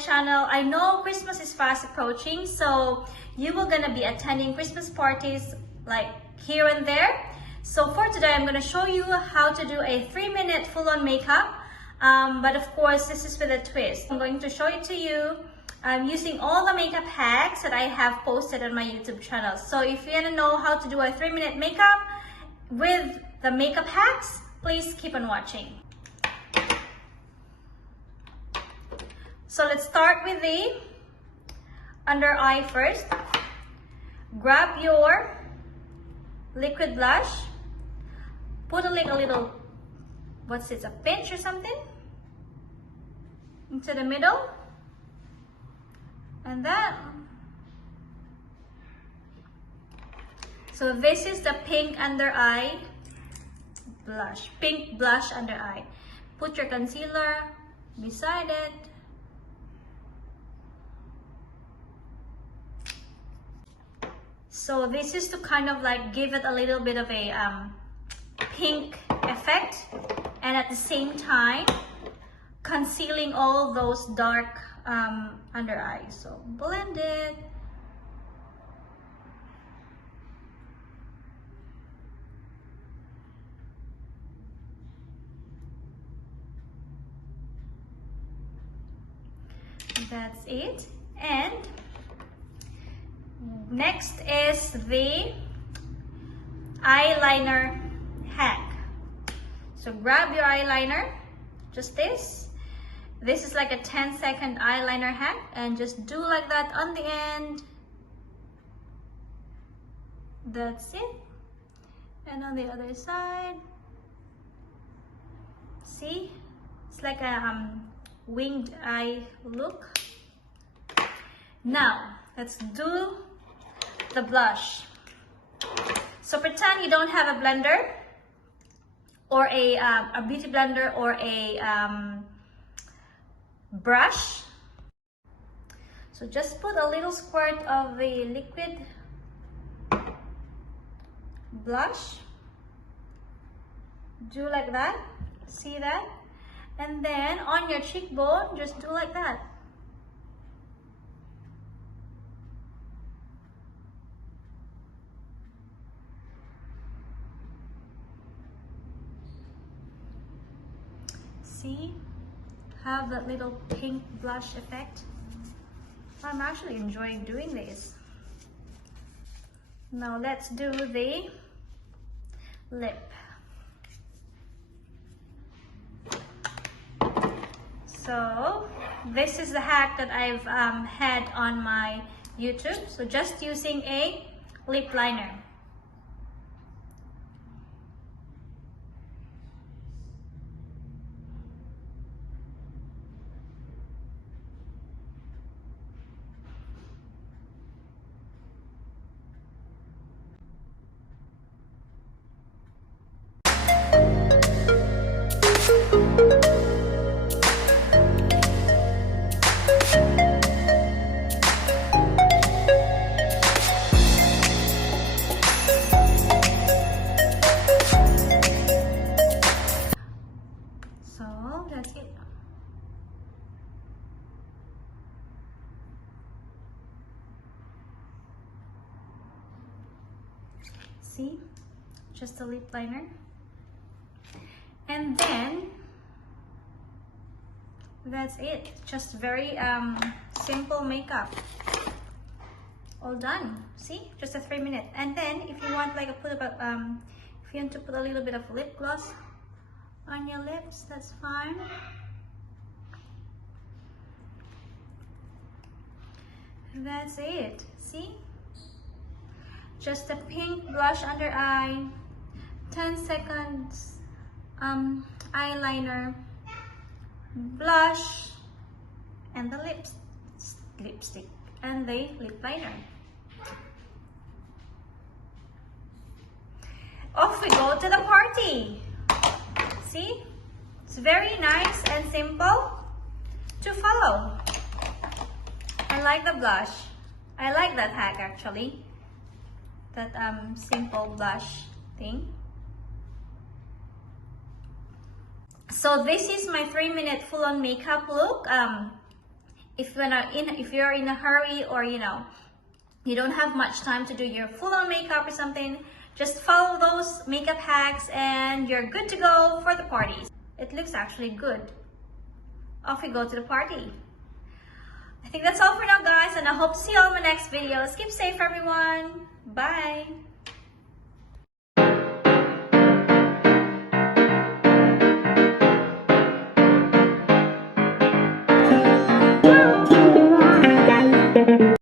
channel. I know Christmas is fast approaching, so you will gonna be attending Christmas parties like here and there. So for today, I'm gonna show you how to do a 3-minute full-on makeup. But of course, this is with a twist. I'm going to show it to you using all the makeup hacks that I have posted on my YouTube channel. So if you wanna know how to do a 3-minute makeup with the makeup hacks, please keep on watching. So let's start with the under eye first. Grab your liquid blush, put a little, what's this, a pinch or something into the middle, and then, so this is the pink under eye blush, pink blush under eye. Put your concealer beside it. So this is to kind of like give it a little bit of a pink effect, and at the same time concealing all those dark under eyes. So blend it. That's it. And next is the eyeliner hack. So grab your eyeliner, just this. This is like a 10-second eyeliner hack, and just do like that on the end. That's it. And on the other side, see? It's like a winged eye look. Now, let's do the blush. So pretend you don't have a blender or a beauty blender or a brush. So just put a little squirt of the liquid blush. Do like that. See that? And then on your cheekbone, just do like that. See? Have that little pink blush effect. I'm actually enjoying doing this. Now let's do the lip. So this is the hack that I've had on my YouTube. So just using a lip liner. That's it. See? Just a lip liner. And then that's it. Just very simple makeup. All done. See? Just a 3-minute. And then if you want like if you want to put a little bit of lip gloss on your lips, that's fine. That's it. See? Just a pink blush under eye, 10 seconds eyeliner, blush, and the lipstick, and the lip liner. Off we go to the party. See? It's very nice and simple to follow. I like the blush. I like that hack actually. That simple blush thing. So this is my 3-minute full-on makeup look. if you're in a hurry, or you don't have much time to do your full-on makeup or something, just follow those makeup hacks and you're good to go for the parties. It looks actually good. Off we go to the party. I think that's all for now, guys, and I hope to see you all in my next videos. Keep safe, everyone. Bye.